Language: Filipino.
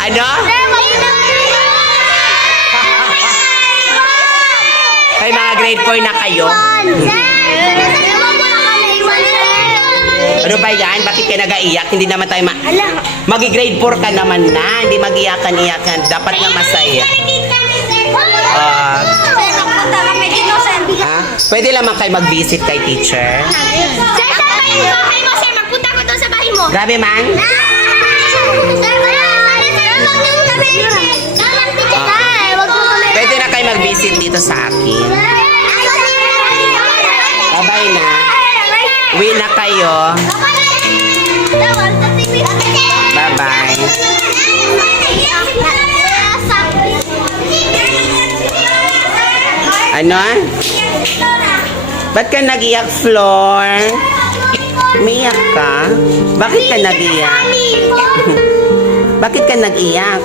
Ano? Kay mga grade 4 na kayo? Ano ba yan? Bakit ka nag-aiyak? Hindi naman tayo Magi-grade 4 ka naman na. Hindi mag-iyakan-iyakan. Dapat nga masaya. Pwede lamang kayo mag-visit kay teacher. Magpunta ko doon sa bahay mo. Grabe, man. Pwede na kayo mag-visit dito sa akin. Bye-bye na. Uwi na kayo. Bye-bye. Ano? Ba't ka nag-iyak, Flor? Umiyak ka? Bakit ka nag-iyak? Bakit ka nag-iyak?